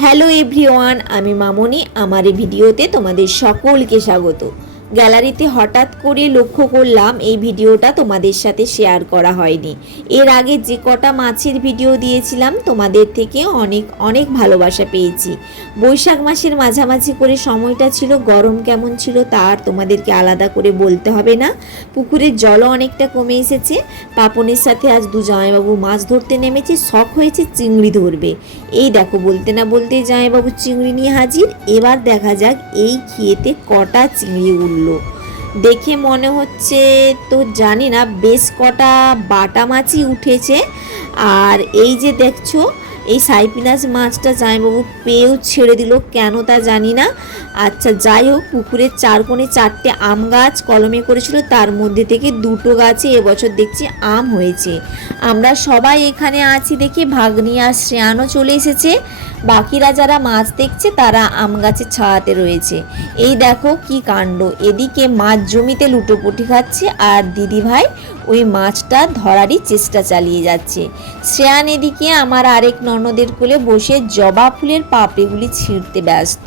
Hello everyone, আমি মামনি। আমার এই ভিডিওতে তোমাদের সকলকে স্বাগত। গ্যালারিতে হঠাৎ করে লক্ষ্য করলাম এই ভিডিওটা তোমাদের সাথে শেয়ার করা হয়নি। এর আগে যে কটা মাছের ভিডিও দিয়েছিলাম তোমাদের থেকে অনেক অনেক ভালোবাসা পেয়েছি। বৈশাখ মাসের মাঝামাঝি করে সময়টা ছিল, গরম কেমন ছিল তার তোমাদেরকে আলাদা করে বলতে হবে না। পুকুরের জলও অনেকটা কমে এসেছে। পাপনের সাথে আজ দু জামাইবাবু মাছ ধরতে নেমেছে, শখ হয়েছে চিংড়ি ধরবে। এই দেখো, বলতে না বলতে জামাইবাবু চিংড়ি নিয়ে হাজির। এবার দেখা যাক এই খেয়েতে কটা চিংড়ি উঠলো। দেখে মনে হচ্ছে, তো জানি না, বেশ কটা বাটা মাছই উঠেছে। আর এই যে দেখছো, এই সাইপিনাস মাছটা জামাইবাবু পেয়েও ছেড়ে দিল, কেন তা জানি না। আচ্ছা যাই হোক, পুকুরের চার কোণে চারটে আম গাছ কলমে করেছিল, তার মধ্যে থেকে দুটো গাছে এবছর দেখছি আম হয়েছে। আমরা সবাই এখানে আছি দেখে ভাগ্নি আর শ্রেয়ানও চলে এসেছে। বাকিরা যারা মাছ দেখছে তারা আম গাছের ছায়াতে রয়েছে। এই দেখো কি কাণ্ড, এদিকে মাছ জমিতে লুটোপুটি খাচ্ছে আর দিদিভাই ওই মাছটা ধরারই চেষ্টা চালিয়ে যাচ্ছে। শ্রেয়ান এদিকে আমার আরেক ননদের কোলে বসে জবা ফুলের পাপড়িগুলি ছিঁড়তে ব্যস্ত।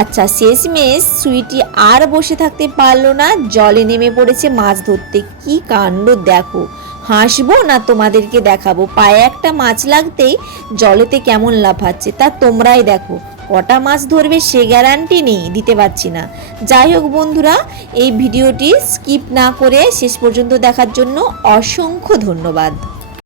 আচ্ছা, শেষমেশ সুইটি আর বসে থাকতে পারলো না, জলে নেমে পড়েছে মাছ ধরতে। কি কাণ্ড দেখো, হাসবো না তোমাদেরকে দেখাবো। পায়ে একটা মাছ লাগতেই জলেতে কেমন লাফাচ্ছে, তা তোমরাই দেখো। কটা মাছ ধরবে সে গ্যারান্টি নেই, দিতে পারছি না। যাই হোক বন্ধুরা, এই ভিডিওটি স্কিপ না করে শেষ পর্যন্ত দেখার জন্য অসংখ্য ধন্যবাদ।